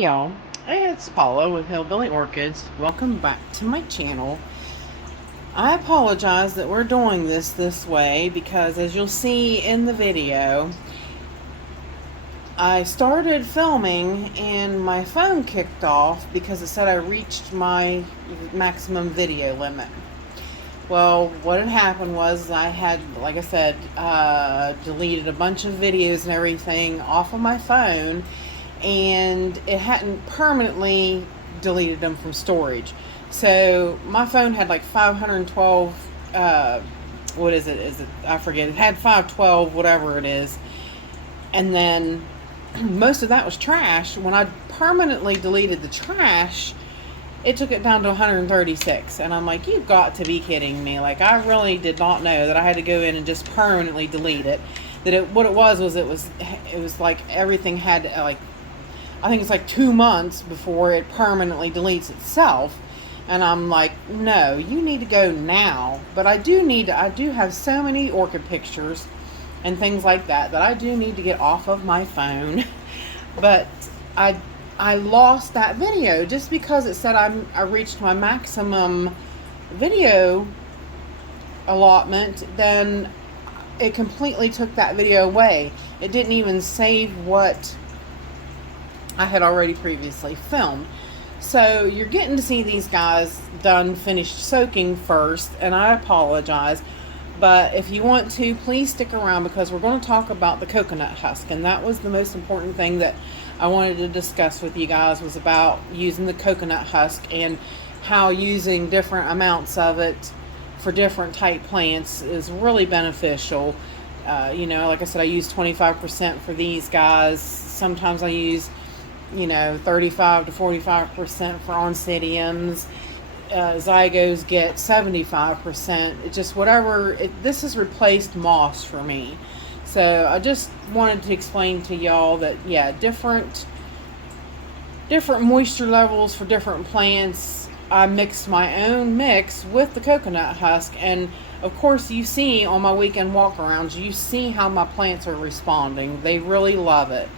Hey y'all, it's Paula with Hillbilly Orchids. Welcome back to my channel. I apologize that we're doing this way because, as you'll see in the video, I started filming and my phone kicked off because it said I reached my maximum video limit. Well, what had happened was I had, like I said, deleted a bunch of videos and everything off of my phone, and it hadn't permanently deleted them from storage. So my phone had like 512, what is it? I forget. It had 512, whatever it is. And then most of that was trash. When I permanently deleted the trash, it took it down to 136, and I'm like, you've got to be kidding me. Like, I really did not know that I had to go in and just permanently delete it. What it was it was like everything had like, I think it's like 2 months before it permanently deletes itself. And I'm like, no, you need to go now. But I do have so many orchid pictures and things like that I do need to get off of my phone. But I lost that video just because it said I reached my maximum video allotment. Then it completely took that video away. It didn't even save what I had already previously filmed. So you're getting to see these guys finished soaking first, and I apologize. But if you want to, please stick around because we're going to talk about the coconut husk. And that was the most important thing that I wanted to discuss with you guys, was about using the coconut husk and how using different amounts of it for different type plants is really beneficial. Like I said, I use 25% for these guys. Sometimes I use 35 to 45% for oncidiums. Zygos get 75%. It just whatever. This has replaced moss for me. So I just wanted to explain to y'all that, yeah, different moisture levels for different plants. I mixed my own mix with the coconut husk, and of course you see on my weekend walk-arounds, you see how my plants are responding. They really love it.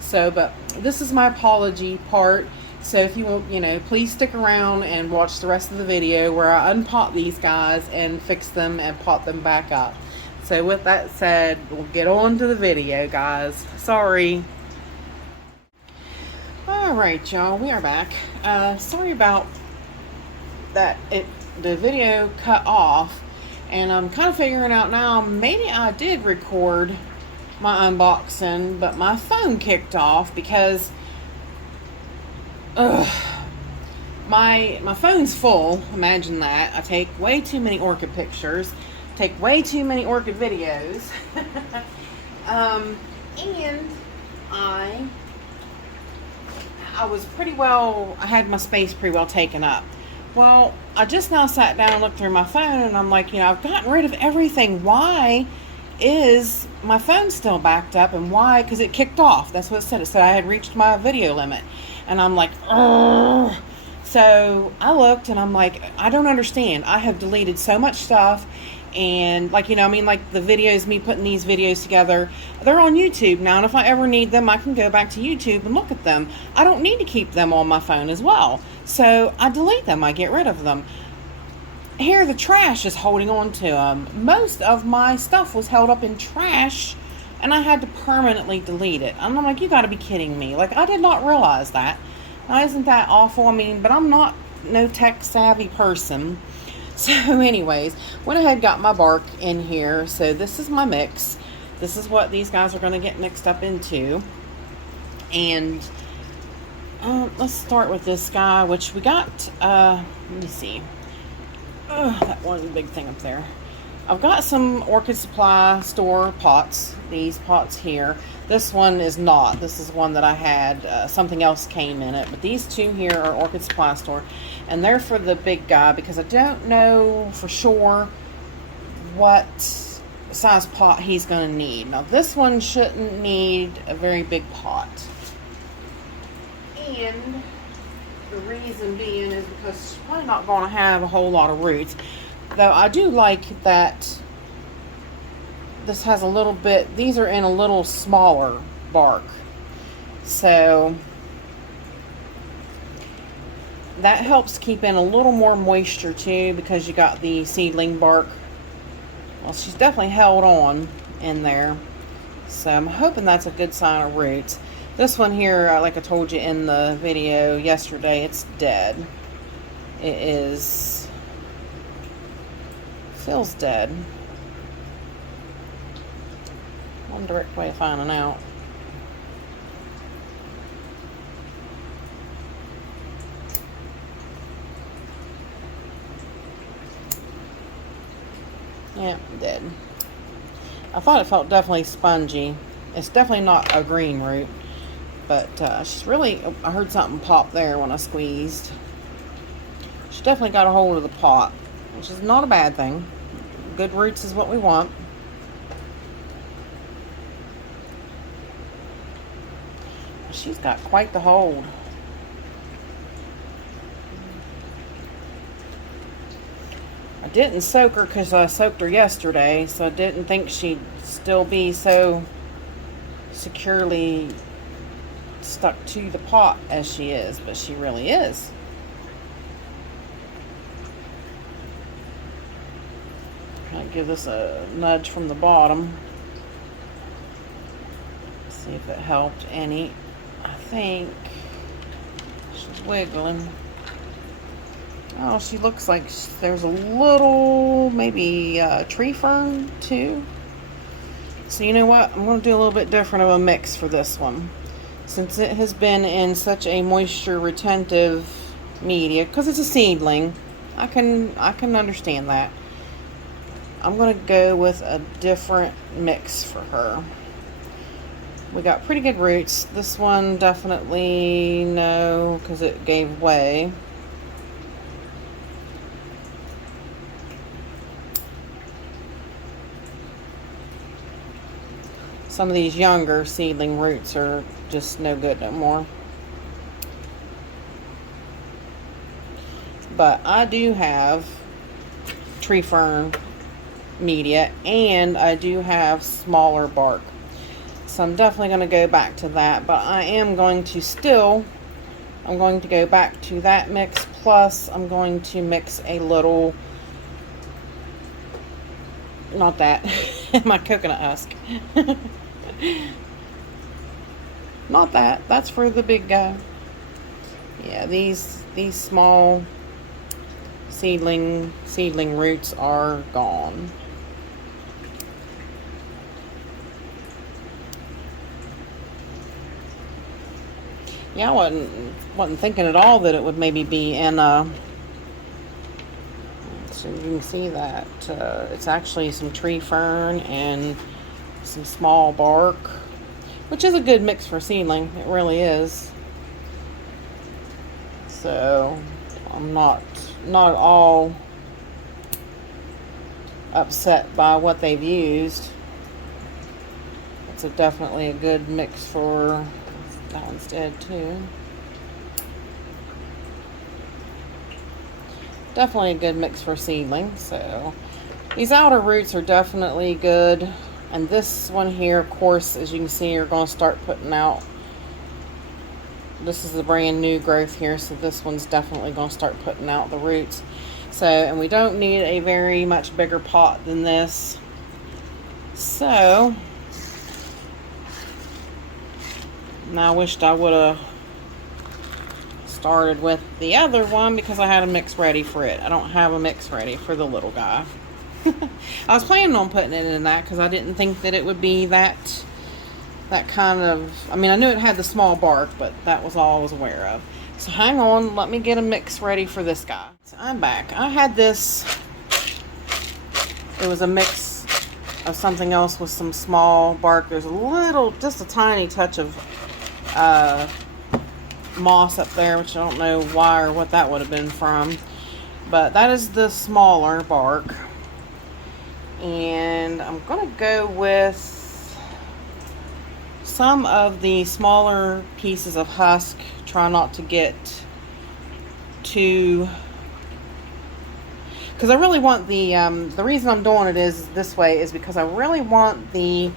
So, but this is my apology part. So if you want, please stick around and watch the rest of the video where I unpot these guys and fix them and pot them back up. So with that said, we'll get on to the video, guys. Sorry. Alright, y'all, we are back. Sorry about that. The video cut off, and I'm kind of figuring out now, maybe I did record my unboxing, but my phone kicked off because my phone's full. Imagine that. I take way too many orchid pictures, take way too many orchid videos. And I was pretty well, I had my space pretty well taken up. Well, I just now sat down and looked through my phone, and I'm like, I've gotten rid of everything. Why is my phone still backed up? And why? Because it kicked off. That's what it said. It said I had reached my video limit. And I'm like, ugh. So I looked and I'm like, I don't understand. I have deleted so much stuff. And like, the videos, me putting these videos together, they're on YouTube now. And if I ever need them, I can go back to YouTube and look at them. I don't need to keep them on my phone as well. So I delete them. I get rid of them. Here, the trash is holding on to them. Most of my stuff was held up in trash, and I had to permanently delete it. And I'm like, you got to be kidding me. Like, I did not realize that. Now, isn't that awful? But I'm not no tech-savvy person. So, anyways, went ahead and got my bark in here. So, this is my mix. This is what these guys are going to get mixed up into. And let's start with this guy, which we got, let me see. That one big thing up there. I've got some Orchid Supply Store pots. These pots here. This one is not. This is one that I had. Something else came in it. But these two here are Orchid Supply Store. And they're for the big guy because I don't know for sure what size pot he's going to need. Now this one shouldn't need a very big pot. And the reason being is because it's probably not going to have a whole lot of roots. Though I do like that this has a little bit, these are in a little smaller bark. So that helps keep in a little more moisture too, because you got the seedling bark. Well, she's definitely held on in there. So I'm hoping that's a good sign of roots. This one here, like I told you in the video yesterday, it's dead. It is, feels dead. One direct way of finding out. Yeah, dead. I thought it felt definitely spongy. It's definitely not a green root, but she's really, I heard something pop there when I squeezed. She definitely got a hold of the pot, which is not a bad thing. Good roots is what we want. She's got quite the hold. I didn't soak her because I soaked her yesterday, so I didn't think she'd still be so securely stuck to the pot as she is, but she really is. I'll give this a nudge from the bottom. See if it helped any. I think she's wiggling. Oh, she looks like there's a little, maybe tree fern too. So you know what? I'm going to do a little bit different of a mix for this one. Since it has been in such a moisture retentive media, because it's a seedling, I can understand that. I'm going to go with a different mix for her. We got pretty good roots. This one definitely no, because it gave way. Some of these younger seedling roots are just no good no more. But I do have tree fern media, and I do have smaller bark. So I'm definitely going to go back to that. But I am going to I'm going to go back to that mix, plus I'm going to mix a little, not that, my coconut husk. Not that. That's for the big guy. Yeah, these small seedling roots are gone. Yeah, I wasn't thinking at all that it would maybe be in a. So you can see that it's actually some tree fern and some small bark, which is a good mix for seedling. It really is. So I'm not at all upset by what they've used. It's definitely a good mix for, that one's dead too. Definitely a good mix for seedling. So these outer roots are definitely good. And this one here, of course, as you can see, are going to start putting out. This is the brand new growth here, so this one's definitely going to start putting out the roots. So, and we don't need a very much bigger pot than this. So, now I wished I would have started with the other one because I had a mix ready for it. I don't have a mix ready for the little guy. I was planning on putting it in that because I didn't think that it would be that kind of, I mean, I knew it had the small bark, but that was all I was aware of. So hang on, let me get a mix ready for this guy. So I'm back. I had this, it was a mix of something else with some small bark. There's a little, just a tiny touch of moss up there, which I don't know why or what that would have been from. But that is the smaller bark. And I'm going to go with some of the smaller pieces of husk. Try not to get too, because I really want the reason I'm doing it is this way is because I really want the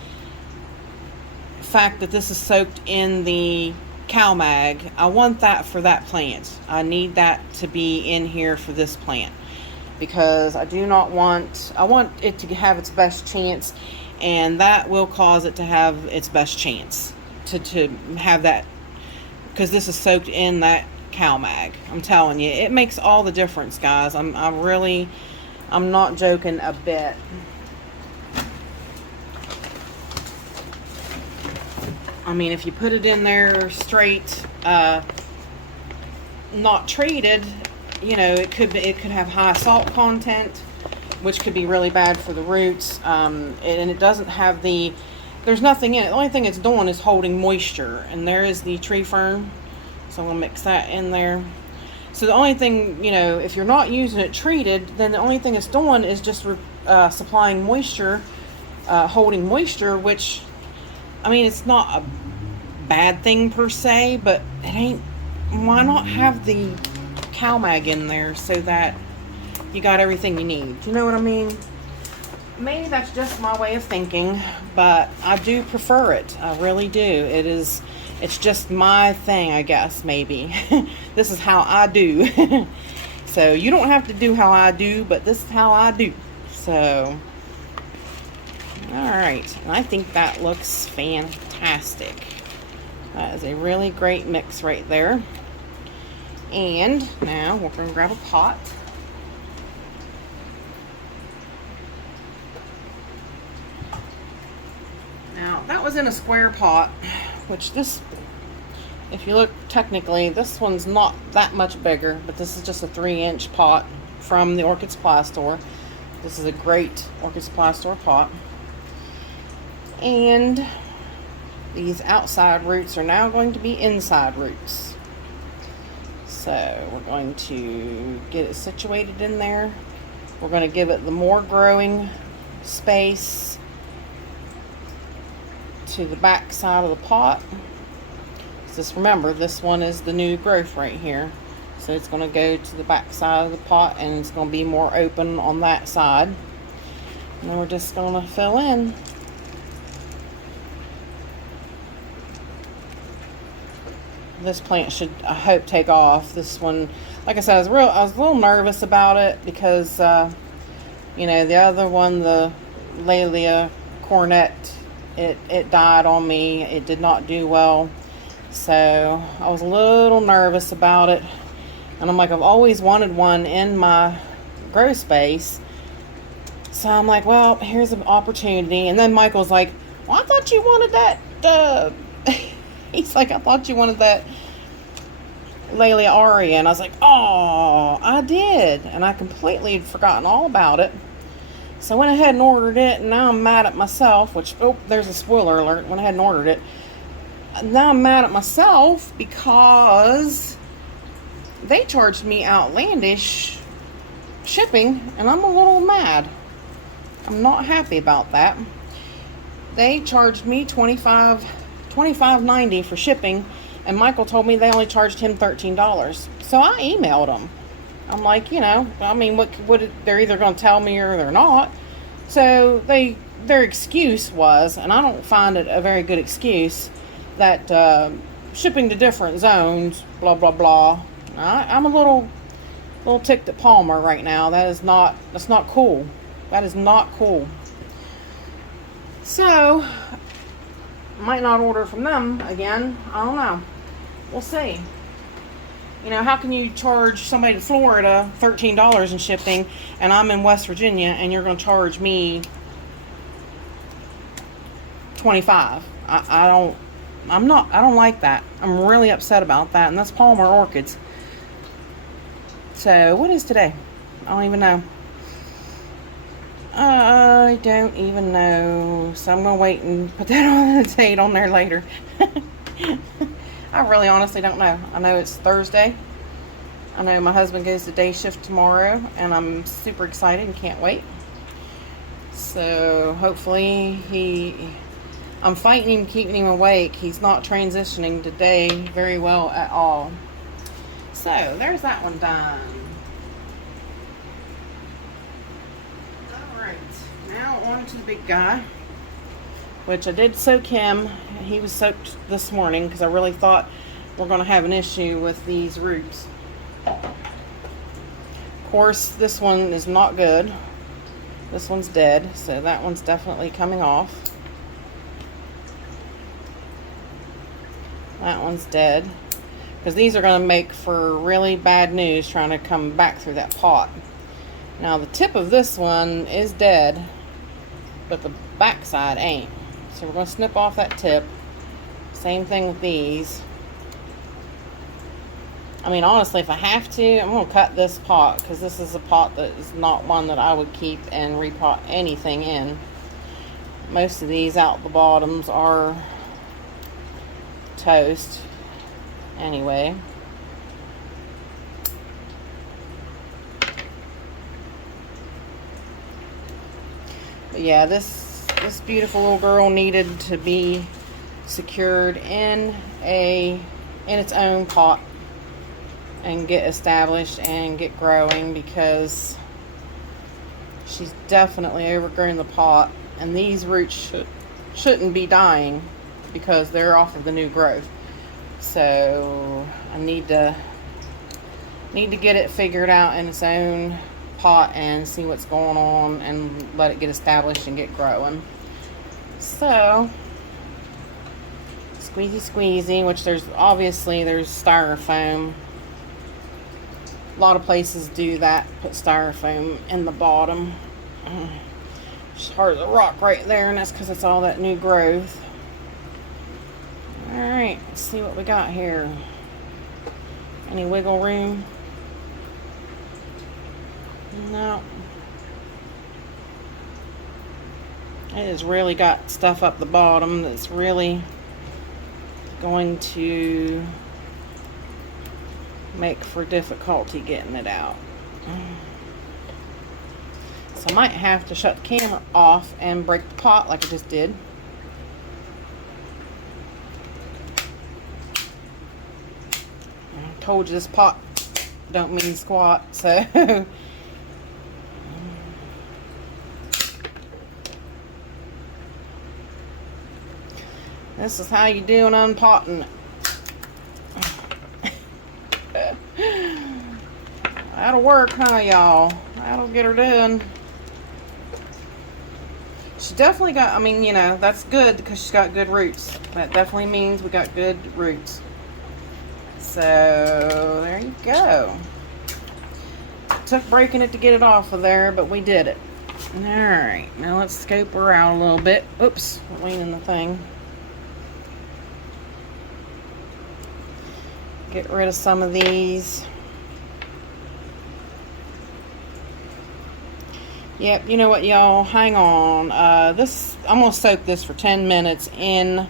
fact that this is soaked in the CalMag. I want that for that plant. I need that to be in here for this plant because I want it to have its best chance, and that will cause it to have its best chance to have that, because this is soaked in that CalMag. I'm telling you, it makes all the difference, guys. I'm not joking a bit. I mean, if you put it in there straight, not treated, you know, it could have high salt content, which could be really bad for the roots. And it doesn't have there's nothing in it. The only thing it's doing is holding moisture. And there is the tree fern. So I'm going to mix that in there. So the only thing, you know, if you're not using it treated, then the only thing it's doing is just supplying moisture, holding moisture, which, I mean, it's not a bad thing per se, but it ain't. Why not have the CalMag in there so that you got everything you need? You know what I mean? Maybe that's just my way of thinking, but I do prefer it. I really do. It's just my thing, I guess, maybe. This is how I do. So you don't have to do how I do, but this is how I do. So, alright. And I think that looks fantastic. That is a really great mix right there. And now we're going to grab a pot. Now, that was in a square pot, which this, if you look technically, this one's not that much bigger, but this is just a 3-inch pot from the Orchid Supply Store. This is a great Orchid Supply Store pot. And these outside roots are now going to be inside roots. So we're going to get it situated in there. We're going to give it the more growing space to the back side of the pot. Just remember, this one is the new growth right here. So it's going to go to the back side of the pot, and it's going to be more open on that side. And then we're just going to fill in. This plant should, I hope, take off. This one, like I said, I was a little nervous about it because, you know, the other one, the Cattleya cornet, it died on me. It did not do well. So I was a little nervous about it. And I'm like, I've always wanted one in my grow space. So I'm like, well, here's an opportunity. And then Michael's like, well, I thought you wanted that, he's like, I thought you wanted that Cattleya Aria. And I was like, oh, I did. And I completely had forgotten all about it. So I went ahead and ordered it. And now I'm mad at myself, which, oh, there's a spoiler alert. Went ahead and ordered it. Now I'm mad at myself because they charged me outlandish shipping. And I'm a little mad. I'm not happy about that. They charged me $25.90 for shipping, and Michael told me they only charged him $13. So I emailed them. I'm like, you know, I mean, what they're either going to tell me or they're not. So their excuse was, and I don't find it a very good excuse, that shipping to different zones, blah blah blah. I'm a little ticked at Palmer right now. That's not cool. That is not cool. So might not order from them again. I don't know. We'll see. You know, how can you charge somebody in Florida $13 in shipping, and I'm in West Virginia, and you're going to charge me $25? I don't like that. I'm really upset about that, and that's Palmer Orchids. So what is today? I don't even know. I don't even know. So I'm going to wait and put that on the date on there later. I really honestly don't know. I know it's Thursday. I know my husband goes to day shift tomorrow, and I'm super excited and can't wait. So hopefully I'm fighting him, keeping him awake. He's not transitioning today very well at all. So there's that one done. Now on to the big guy, which I did soak him. He was soaked this morning because I really thought we're going to have an issue with these roots. Of course, this one is not good. This one's dead, so that one's definitely coming off. That one's dead. Because these are going to make for really bad news trying to come back through that pot. Now the tip of this one is dead, but the backside ain't. So we're going to snip off that tip. Same thing with these. I mean, honestly, if I have to, I'm going to cut this pot, because this is a pot that is not one that I would keep and repot anything in. Most of these out the bottoms are toast anyway. But yeah, this beautiful little girl needed to be secured in its own pot and get established and get growing, because she's definitely overgrown the pot, and these roots shouldn't be dying because they're off of the new growth. So I need to get it figured out in its own pot and see what's going on and let it get established and get growing. So squeezy, which there's styrofoam. A lot of places do that, put styrofoam in the bottom. It's hard as a rock right there, and that's because it's all that new growth. Alright, let's see what we got here. Any wiggle room? No. It has really got stuff up the bottom that's really going to make for difficulty getting it out. So I might have to shut the camera off and break the pot like I just did. I told you this pot don't mean squat, so this is how you do an unpotting. That'll work, huh, y'all? That'll get her done. She definitely got, I mean, you know, that's good because she's got good roots. That definitely means we got good roots. So, there you go. Took breaking it to get it off of there, but we did it. Alright, now let's scope her out a little bit. Oops, we're leaning the thing. Get rid of some of these. Yep, you know what, y'all? Hang on. I'm going to soak this for 10 minutes in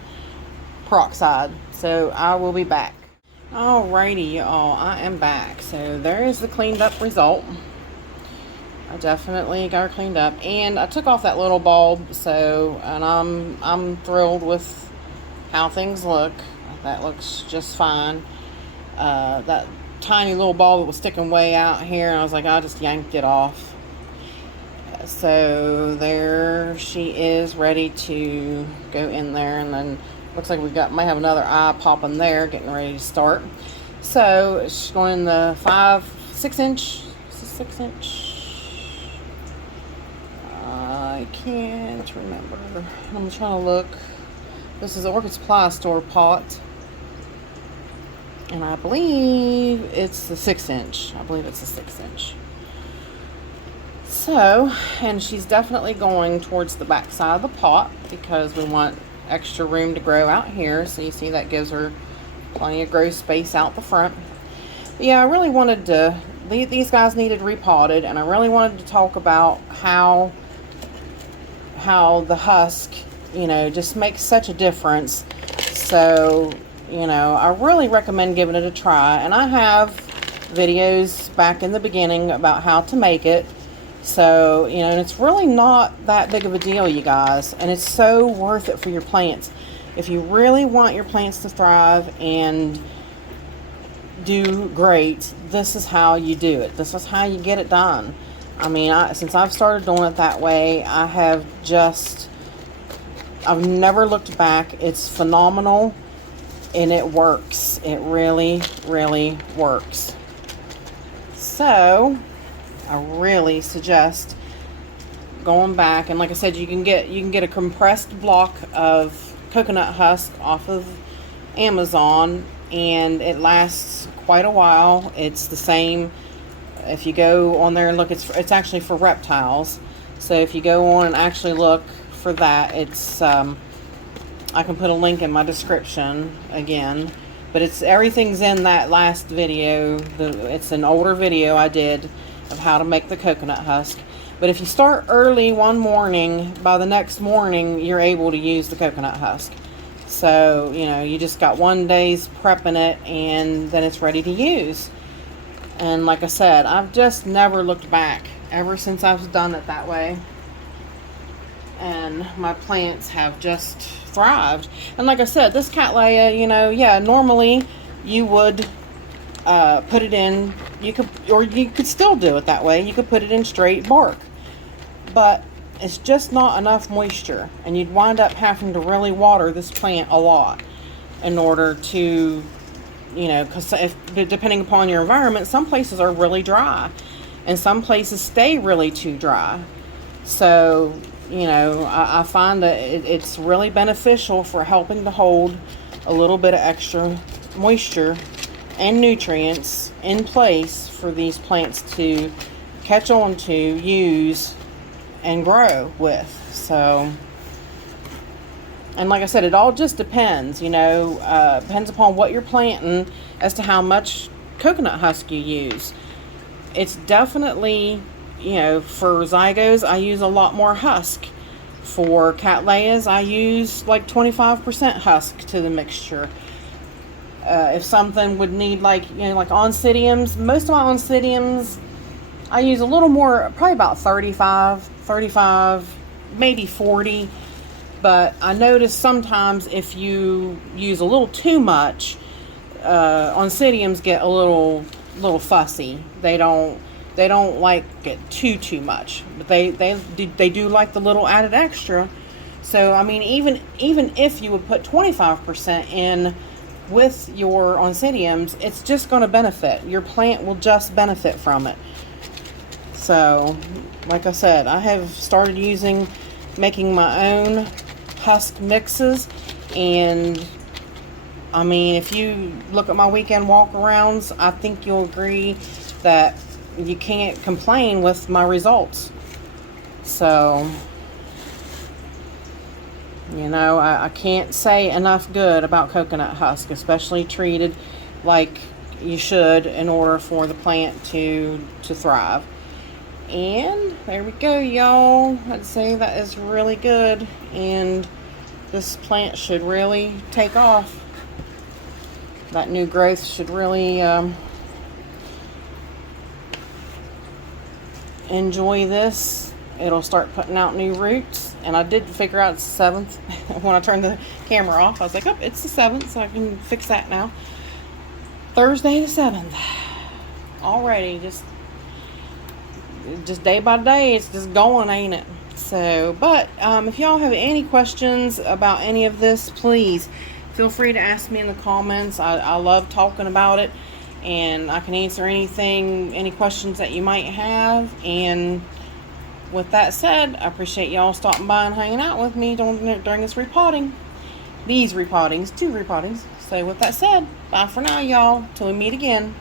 peroxide. So, I will be back. Alrighty, y'all. I am back. So, there is the cleaned up result. I definitely got her cleaned up. And I took off that little bulb. So, and I'm thrilled with how things look. That looks just fine. That tiny little bulb that was sticking way out here, and I was like, I just yanked it off. So there she is, ready to go in there, and then looks like might have another eye popping there, getting ready to start. So she's going in the 6 inch. Is this 6 inch? I can't remember. I'm trying to look. This is the Orchid Supply Store pot. And I believe it's the 6 inch. I believe it's a 6 inch. So, and she's definitely going towards the back side of the pot because we want extra room to grow out here. So you see that gives her plenty of growth space out the front. But yeah, I really wanted to, these guys needed repotted, and I really wanted to talk about how the husk, you know, just makes such a difference. So, you know, I really recommend giving it a try. And I have videos back in the beginning about how to make it. So, you know, and it's really not that big of a deal, you guys. And it's so worth it for your plants. If you really want your plants to thrive and do great, this is how you do it. This is how you get it done. I mean, since I've started doing it that way, I've never looked back. It's phenomenal. and it works. It really, really works. So I really suggest going back, and like I said, you can get a compressed block of coconut husk off of Amazon, and it lasts quite a while. It's the same. If you go on there and look, it's actually for reptiles. So if you go on and actually look for that, it's I can put a link in my description again, but everything's in that last video. It's an older video I did of how to make the coconut husk. But if you start early one morning, by the next morning you're able to use the coconut husk. So, you know, you just got one day's prepping it, and then it's ready to use. And like I said, I've just never looked back ever since I've done it that way. And my plants have just thrived. And like I said, this Cattleya, you know, yeah, normally you would put it in, you could still do it that way. You could put it in straight bark. But it's just not enough moisture, and you'd wind up having to really water this plant a lot in order to, you know, because depending upon your environment, some places are really dry and some places stay really too dry. So, you know, I find that it's really beneficial for helping to hold a little bit of extra moisture and nutrients in place for these plants to catch on to, use, and grow with. So, and like I said, it all just depends, you know, depends upon what you're planting as to how much coconut husk you use. It's definitely, you know, for zygos I use a lot more husk. For Cattleyas I use like 25% husk to the mixture. If something would need, like, you know, like oncidiums, most of my oncidiums I use a little more, probably about 35, maybe 40. But I notice sometimes if you use a little too much, oncidiums get a little fussy. They don't like it too much, but they do like the little added extra. So I mean, even if you would put 25% in with your oncidiums, it's just going to benefit. Your plant will just benefit from it. So, like I said, I have started making my own husk mixes, and I mean, if you look at my weekend walk-arounds, I think you'll agree that you can't complain with my results. So, you know, I can't say enough good about coconut husk, especially treated like you should in order for the plant to thrive. And there we go, y'all. I'd say that is really good, and this plant should really take off. That new growth should really enjoy this. It'll start putting out new roots, and I did figure out it's the 7th when I turned the camera off. I was like, oh, it's the 7th, so I can fix that now. Thursday the 7th. Already, just day by day, it's just going, ain't it? So, but if y'all have any questions about any of this, please feel free to ask me in the comments. I love talking about it, and I can answer any questions that you might have. And with that said, I appreciate y'all stopping by and hanging out with me during this repotting. These repottings, 2 repottings. So with that said, bye for now, y'all. Till we meet again.